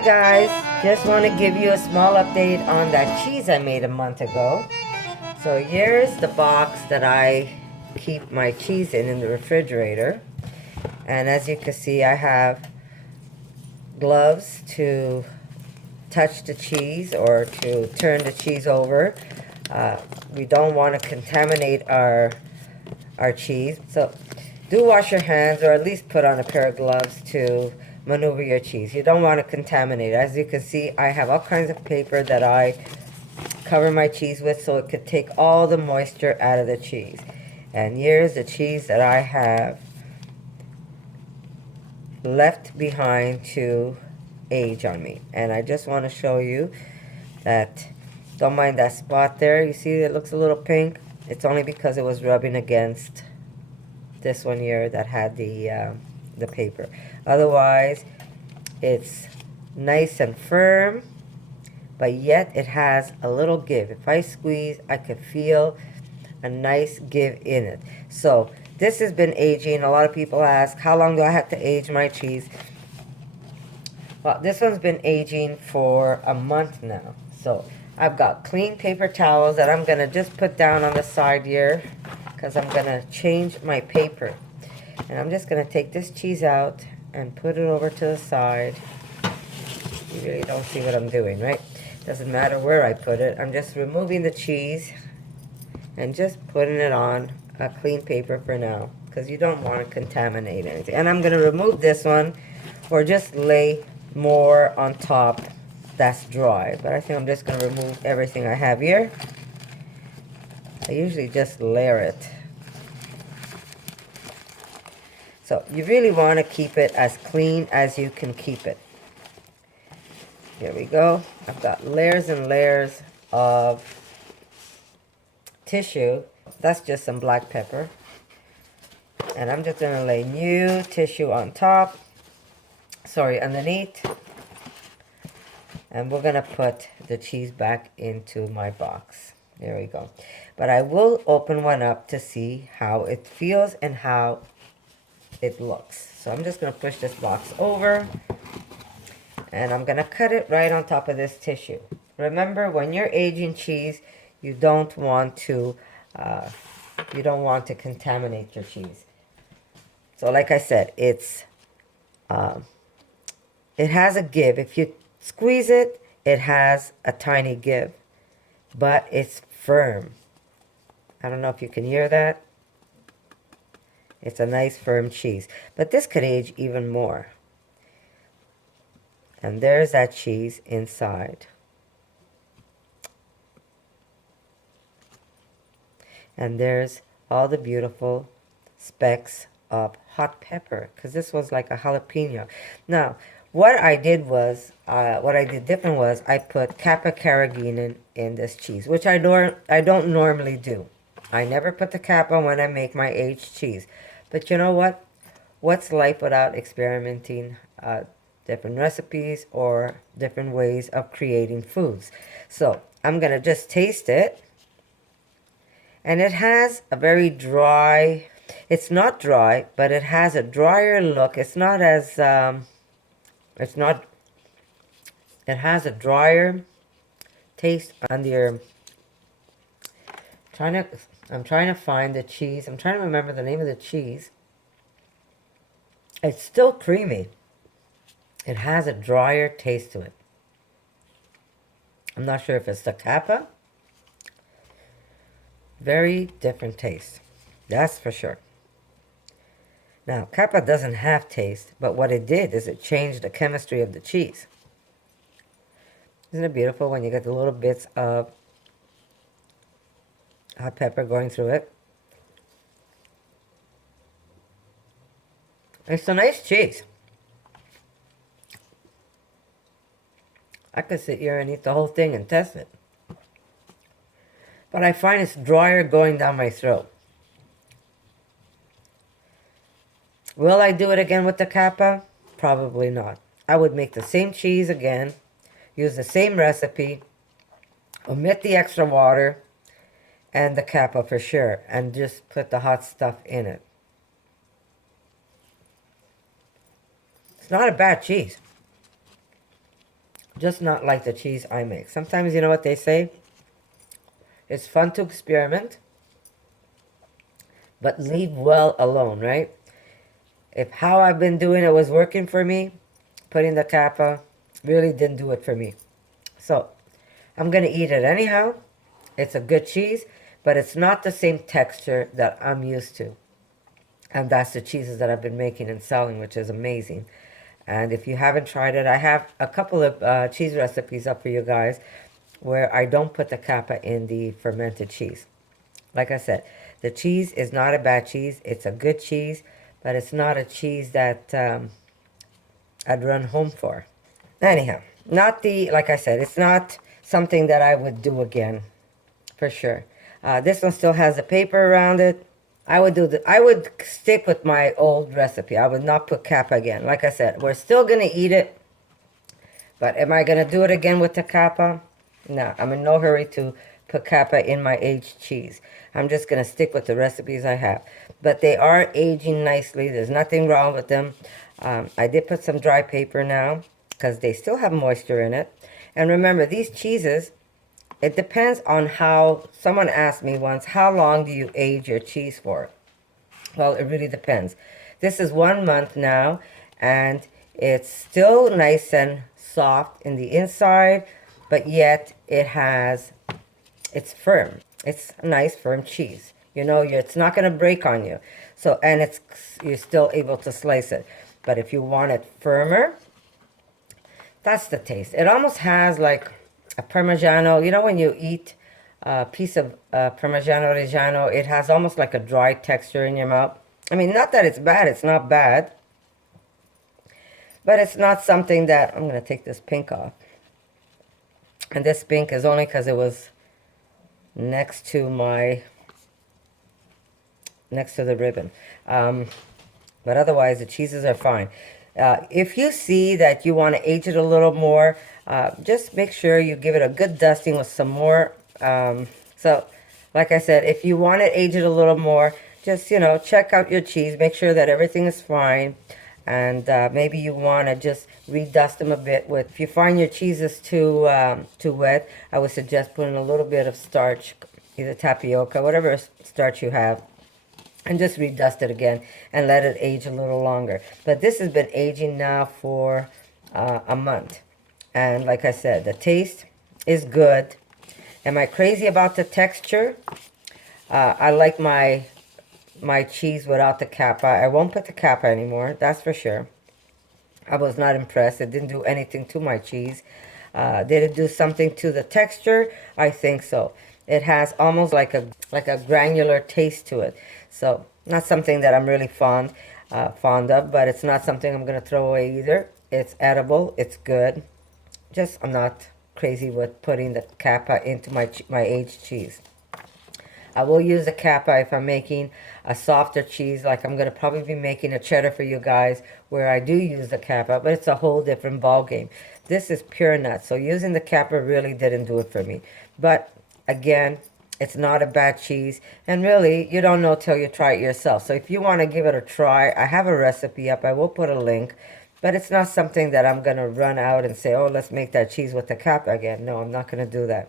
Hi guys, just want to give you a small update on that cheese I made a month ago. So here's the box that I keep my cheese in the refrigerator. And as you can see, I have gloves to touch the cheese or to turn the cheese over. We don't want to contaminate our cheese. So do wash your hands or at least put on a pair of gloves to maneuver your cheese. You don't want to contaminate it. As you can see, I have all kinds of paper that I cover my cheese with so it could take all the moisture out of the cheese. And here's the cheese that I have left behind to age on me. And I just want to show you that, don't mind that spot there. You see it looks a little pink? It's only because it was rubbing against this one here that had the paper. Otherwise, it's nice and firm, but yet it has a little give. If I squeeze, I can feel a nice give in it. So this has been aging. A lot of people ask, how long do I have to age my cheese? Well, this one's been aging for a month now. So I've got clean paper towels that I'm gonna just put down on the side here because I'm gonna change my paper. And I'm just gonna take this cheese out and put it over to the side. You really don't see what I'm doing, right? Doesn't matter where I put it. I'm just removing the cheese and just putting it on a clean paper for now because you don't want to contaminate anything. And I'm gonna remove this one or just lay more on top that's dry. But I think I'm just gonna remove everything I have here. I usually just layer it. So you really want to keep it as clean as you can keep it. Here we go. I've got layers and layers of tissue. That's just some black pepper. And I'm just going to lay new tissue on top. Sorry, underneath. And we're going to put the cheese back into my box. There we go. But I will open one up to see how it feels and how it looks. So I'm just going to push this box over and I'm going to cut it right on top of this tissue. Remember, when you're aging cheese, you don't want to contaminate your cheese. So like I said, it has a give. If you squeeze it, it has a tiny give, but it's firm. I don't know if you can hear that. It's a nice firm cheese. But this could age even more. And there's that cheese inside. And there's all the beautiful specks of hot pepper. Because this was like a jalapeno. Now, what I did different was I put kappa carrageenan in this cheese. Which I don't normally do. I never put the kappa when I make my aged cheese. But you know what? What's life without experimenting different recipes or different ways of creating foods? So I'm going to just taste it. And it has a very dry, it's not dry, but it has a drier look. It's not as, it has a drier taste on your, I'm trying to find the cheese. I'm trying to remember the name of the cheese. It's still creamy. It has a drier taste to it. I'm not sure if it's the kappa. Very different taste. That's for sure. Now, kappa doesn't have taste, but what it did is it changed the chemistry of the cheese. Isn't it beautiful when you get the little bits of hot pepper going through it? It's a nice cheese. I could sit here and eat the whole thing and test it. But I find it's drier going down my throat. Will I do it again with the kappa? Probably not. I would make the same cheese again, use the same recipe, omit the extra water, and the kappa for sure, and just put the hot stuff in it. It's not a bad cheese. Just not like the cheese I make. Sometimes, you know what they say? It's fun to experiment, but leave well alone, right? If how I've been doing it was working for me, putting the kappa really didn't do it for me. So I'm going to eat it anyhow. It's a good cheese, but it's not the same texture that I'm used to. And that's the cheeses that I've been making and selling, which is amazing. And if you haven't tried it, I have a couple of cheese recipes up for you guys where I don't put the kappa in the fermented cheese. Like I said, the cheese is not a bad cheese. It's a good cheese, but it's not a cheese that I'd run home for. Anyhow, not the, like I said, it's not something that I would do again, for sure. This one still has the paper around it. I would stick with my old recipe. I would not put kappa again. Like I said, we're still gonna eat it, but am I gonna do it again with the kappa? No, I'm in no hurry to put kappa in my aged cheese. I'm just gonna stick with the recipes I have. But they are aging nicely. There's nothing wrong with them. I did put some dry paper now because they still have moisture in it. And remember, these cheeses, it depends on how, someone asked me once, how long do you age your cheese for? Well, it really depends. This is 1 month now, and it's still nice and soft in the inside, but yet it's firm. It's a nice firm cheese. You know, it's not going to break on you. So, and you're still able to slice it. But if you want it firmer, that's the taste. It almost has like a Parmigiano. You know when you eat a piece of Parmigiano Reggiano, it has almost like a dry texture in your mouth. I mean, not that it's bad. It's not bad. But it's not something that... I'm going to take this pink off. And this pink is only because it was next to the ribbon. But otherwise, the cheeses are fine. If you see that you want to age it a little more, just make sure you give it a good dusting with some more. So, like I said, if you want to age it a little more, just, check out your cheese. Make sure that everything is fine. And maybe you want to just redust them a bit with... If you find your cheese is too wet, I would suggest putting a little bit of starch, either tapioca, whatever starch you have, and just redust it again and let it age a little longer. But this has been aging now for a month. And like I said, the taste is good. Am I crazy about the texture? I like my cheese without the kappa. I won't put the kappa anymore, that's for sure. I was not impressed. It didn't do anything to my cheese. Did it do something to the texture? I think so. It has almost like a granular taste to it. So not something that I'm really fond of, but it's not something I'm going to throw away either. It's edible. It's good. Just I'm not crazy with putting the kappa into my aged cheese. I will use the kappa if I'm making a softer cheese, like I'm going to probably be making a cheddar for you guys where I do use the kappa, but it's a whole different ball game. This is pure nuts, so using the kappa really didn't do it for me. But again, it's not a bad cheese, and really, you don't know till you try it yourself. So if you want to give it a try, I have a recipe up. I will put a link, but it's not something that I'm going to run out and say, oh, let's make that cheese with the kappa again. No, I'm not going to do that.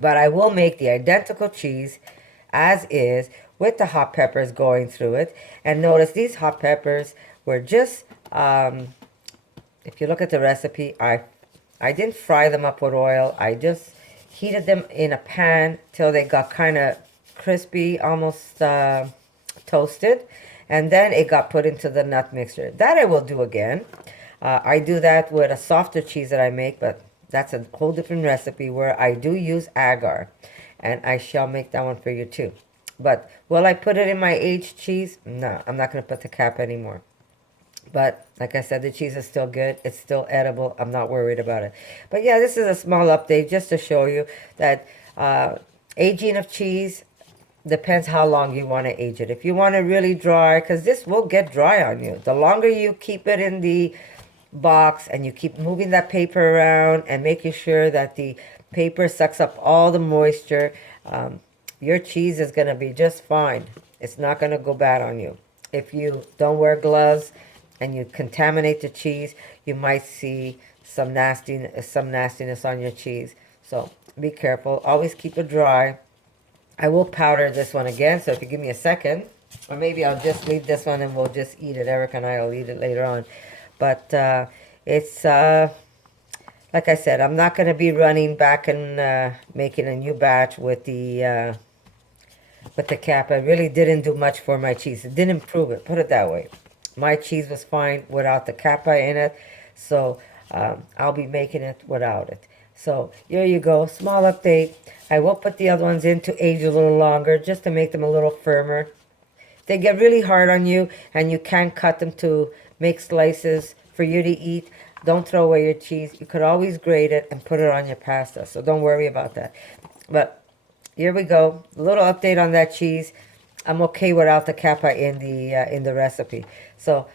But I will make the identical cheese as is with the hot peppers going through it. And notice these hot peppers were just, if you look at the recipe, I didn't fry them up with oil. I just heated them in a pan till they got kind of crispy, almost toasted. And then it got put into the nut mixture. That I will do again. I do that with a softer cheese that I make, but that's a whole different recipe where I do use agar. And I shall make that one for you too. But will I put it in my aged cheese? No, I'm not going to put the cap anymore. But like I said, the cheese is still good. It's still edible. I'm not worried about it. But yeah, this is a small update just to show you that aging of cheese depends how long you want to age it. If you want it really dry, because this will get dry on you. The longer you keep it in the box and you keep moving that paper around and making sure that the paper sucks up all the moisture, your cheese is going to be just fine. It's not going to go bad on you. If you don't wear gloves and you contaminate the cheese, you might see some nastiness on your cheese. So be careful. Always keep it dry. I will powder this one again, so if you give me a second, or maybe I'll just leave this one and we'll just eat it. Eric and I will eat it later on. But it's, like I said, I'm not going to be running back and making a new batch with the kappa. It really didn't do much for my cheese. It didn't improve it, put it that way. My cheese was fine without the kappa in it, so I'll be making it without it. So here you go, small update. I will put the other ones in to age a little longer, just to make them a little firmer. They get really hard on you, and you can't cut them to make slices for you to eat. Don't throw away your cheese. You could always grate it and put it on your pasta, so don't worry about that. But here we go, a little update on that cheese. I'm okay without the kappa in the recipe. So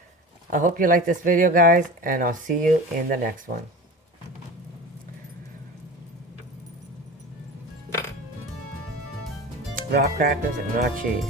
I hope you like this video, guys, and I'll see you in the next one. Raw crackers and raw cheese.